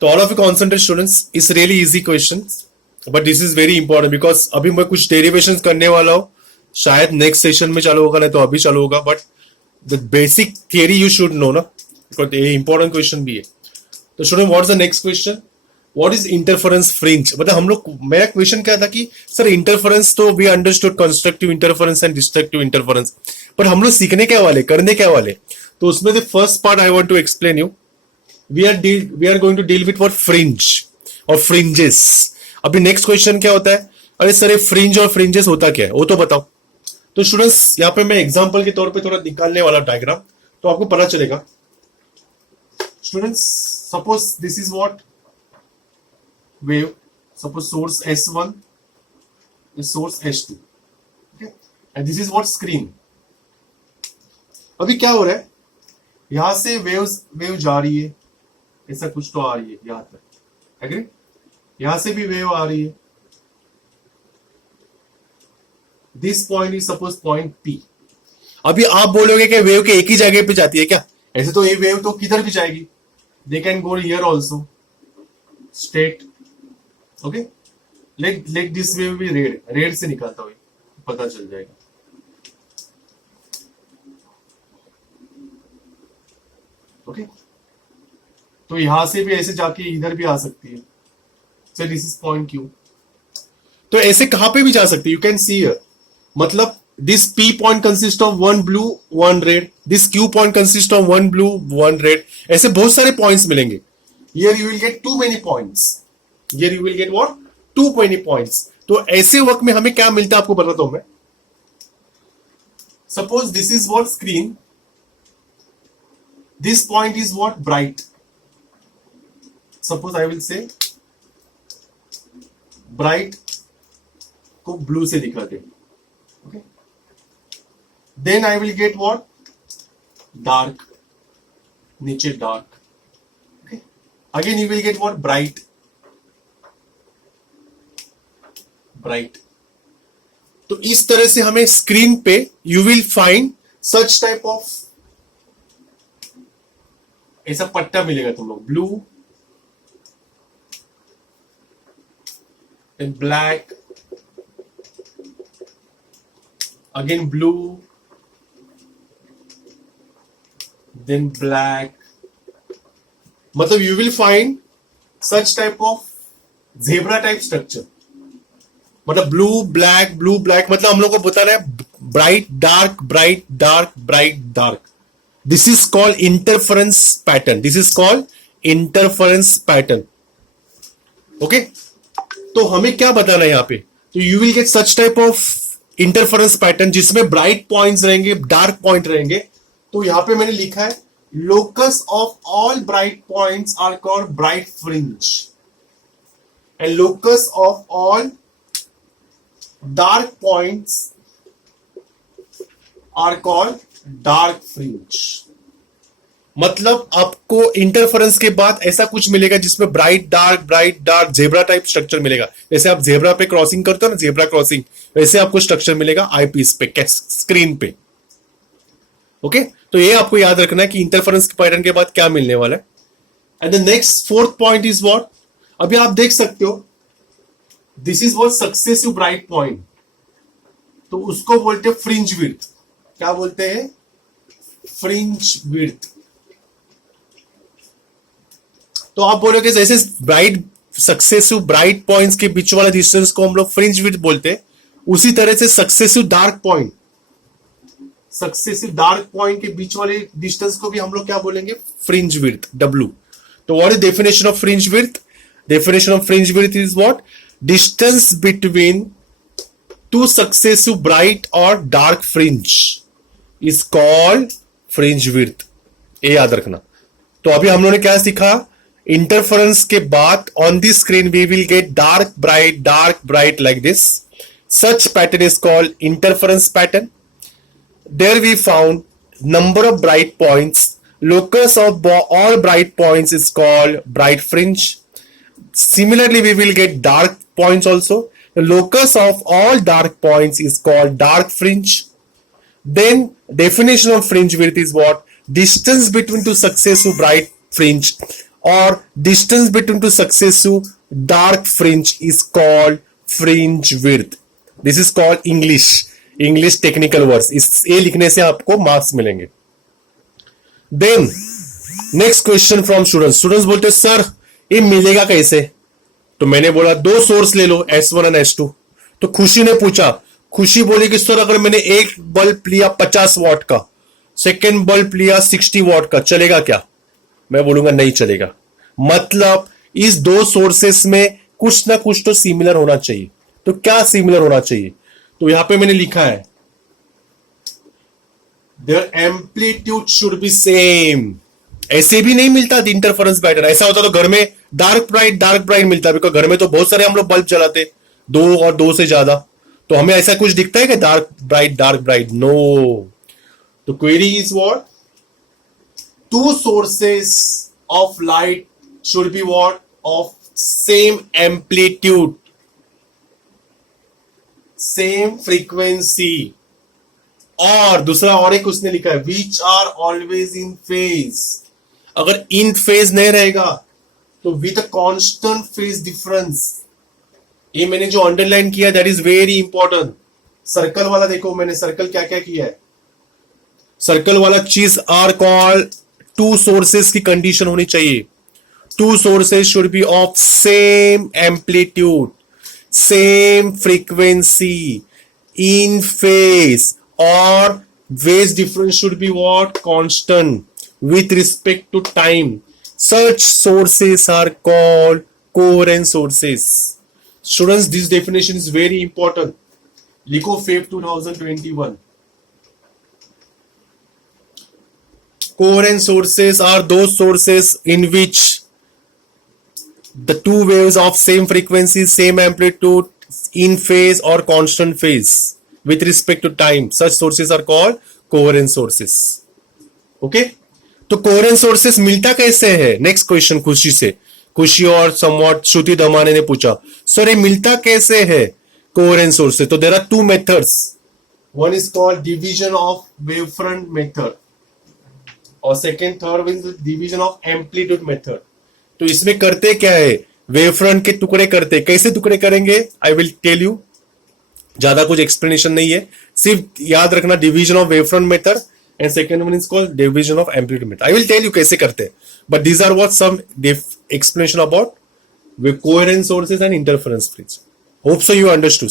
तो all of you concentrate students, it's really easy question but this is very important because अभी मैं कुछ derivation करने वाला हूँ, शायद नेक्स्ट सेशन में चालू होगा, नहीं तो अभी चालू होगा, but the basic theory you should know ना, बिकॉज ये इंपॉर्टेंट क्वेश्चन भी है. तो student what is the next question, what is interference fringe. मतलब हम लोग, मेरा क्वेश्चन क्या था कि सर इंटरफेरेंस तो we understood constructive interference and destructive interference, पर हम लोग सीखने क्या वाले, करने क्या वाले. तो उसमें से first part I want to explain you, we are going to deal with what fringe और fringes. अभी नेक्स्ट क्वेश्चन क्या होता है, अरे सर ये फ्रिंज और फ्रिंजेस होता क्या है वो तो बताओ. तो स्टूडेंट्स यहाँ पे मैं एग्जांपल के तौर पे थोड़ा निकालने वाला डायग्राम, तो आपको पता चलेगा. Students suppose this is what wave, suppose source S1, source S2, and this is what screen. अभी क्या हो रहा है, यहां से वेव जा रही है, ऐसा कुछ तो आ रही है यहां तक, एग्री. यहां से भी वेव आ रही है, this point is suppose point P. अभी आप बोलोगे कि वेव के एक ही जगह पे जाती है क्या, ऐसे तो ये वेव तो किधर भी जाएगी, they can go here also straight. Okay, let this wave भी रेड से निकलता हुआ पता चल जाएगा. ओके, तो यहां से भी ऐसे जाके इधर भी आ सकती है. So this is point Q. तो ऐसे कहां पे भी जा सकती है, यू कैन सी हियर. मतलब this P point consist of one blue one red, this Q point consist of one blue one red. ऐसे बहुत सारे पॉइंट्स मिलेंगे. Here you will get too many points, here you will get what, too many points. तो ऐसे वक्त में हमें क्या मिलता है आपको बताता हूं मैं. Suppose this is what screen, this point is what, bright. Suppose I will say bright को blue से दिखा दे. Okay, then I will get what, dark, नीचे dark. Okay, again you will get what, bright. तो इस तरह से हमें screen पे you will find such type of ऐसा पट्टा मिलेगा तुम लोग, blue then black, again blue then black. मतलब you will find such type of zebra type structure. मतलब ब्लू ब्लैक, मतलब हम लोग को बता रहा है bright dark bright dark bright dark. This is called interference pattern. This is called interference pattern. Okay? तो हमें क्या बताना है यहाँ पे, तो you will get such type of interference pattern जिसमें bright points रहेंगे, dark point रहेंगे. तो यहाँ पे मैंने लिखा है locus of all bright points are called bright fringe and locus of all dark points are called dark fringe. मतलब आपको इंटरफेरेंस के बाद ऐसा कुछ मिलेगा जिसमें bright dark zebra type structure मिलेगा. जैसे आप जेब्रा पे क्रॉसिंग करते हो ना, जेब्रा क्रॉसिंग, वैसे आपको स्ट्रक्चर मिलेगा आईपीस पे, स्क्रीन पे. ओके, तो ये आपको याद रखना है कि इंटरफेरेंस के पैटर्न के बाद क्या मिलने वाला है. And the next fourth point is what, अभी आप देख सकते हो this is what successive bright point, तो उसको बोलते हैं फ्रिंज विड्थ. क्या बोलते हैं, फ्रिंज विड्थ. तो आप बोलोगे जैसे ब्राइट सक्सेसिव ब्राइट पॉइंट्स के बीच वाला डिस्टेंस को हम लोग फ्रिंज विड्थ बोलते हैं, उसी तरह से सक्सेसिव डार्क पॉइंट के बीच वाले डिस्टेंस को भी हम लोग क्या बोलेंगे, फ्रिंज विड्थ, W. तो what is definition of fringe width, definition of fringe width is what, distance between two successive bright और dark fringe is called fringe width. ये याद रखना. तो अभी हम लोगों ने क्या सीखा, इंटरफेरेंस के बाद on the screen we will get dark bright like this. Such pattern is called interference pattern. There we found number of bright points, locus of all bright points is called bright fringe. Similarly, we will get dark points also. The locus of all dark points is called dark fringe. Then definition of fringe width is what? Distance between two successive bright fringe or distance between two successive dark fringe is called fringe width. This is called English technical words. इस ये लिखने से आपको marks मिलेंगे. Then next question from students बोलते sir ये मिलेगा कैसे. तो मैंने बोला दो सोर्स ले लो S1 और S2. तो खुशी ने पूछा, खुशी बोली कि सर अगर मैंने एक बल्ब लिया 50 वॉट का, सेकेंड बल्ब लिया 60 वॉट का, चलेगा क्या. मैं बोलूंगा नहीं चलेगा. मतलब इस दो सोर्सेस में कुछ ना कुछ तो सिमिलर होना चाहिए. तो क्या सिमिलर होना चाहिए. तो यहां पे मैंने लिखा है their amplitude should be same. ऐसे भी नहीं मिलता इंटरफेरेंस पैटर्न. ऐसा होता तो घर में डार्क ब्राइट मिलता, बिकॉज घर में तो बहुत सारे हम लोग बल्ब जलाते, दो और दो से ज्यादा. तो हमें ऐसा कुछ दिखता है कि डार्क ब्राइट. नो. तो query is what, two sources of light should be what of same amplitude, same frequency. और दूसरा और एक उसने लिखा है which are always in phase. अगर इन फेज नहीं रहेगा तो with a constant phase difference. ये मैंने जो अंडरलाइन किया that is very important. Circle वाला देखो, मैंने सर्कल क्या क्या किया है. सर्कल वाला चीज आर कॉल्ड टू सोर्सेस की कंडीशन होनी चाहिए. To sources should be of same amplitude, same frequency, in phase, or phase difference should be what? Constant with respect to time. Such sources are called coherent sources. Students, this definition is very important. लिखो Feb 2021. Coherent sources are those sources in which the two waves of same frequency, same amplitude, in phase or constant phase with respect to time. Such sources are called coherent sources. Okay? तो coherent sources मिलता कैसे है. Next question खुशी से, खुशी और somewhat श्रुति दमाने ने पूछा सर ये मिलता कैसे है coherent sources. तो there are two methods. One is called division of wavefront method और third is division of amplitude method. तो इसमें करते क्या है, वेवफ्रंट के टुकड़े करते. कैसे टुकड़े करेंगे आई विल टेल यू. ज्यादा कुछ एक्सप्लेनेशन नहीं है, सिर्फ याद रखना division of wavefront method and second one is called division of amplitude method. I will tell you कैसे करते हैं, but these are what some explanation about coherent sources and interference fringe. Hope so you understood.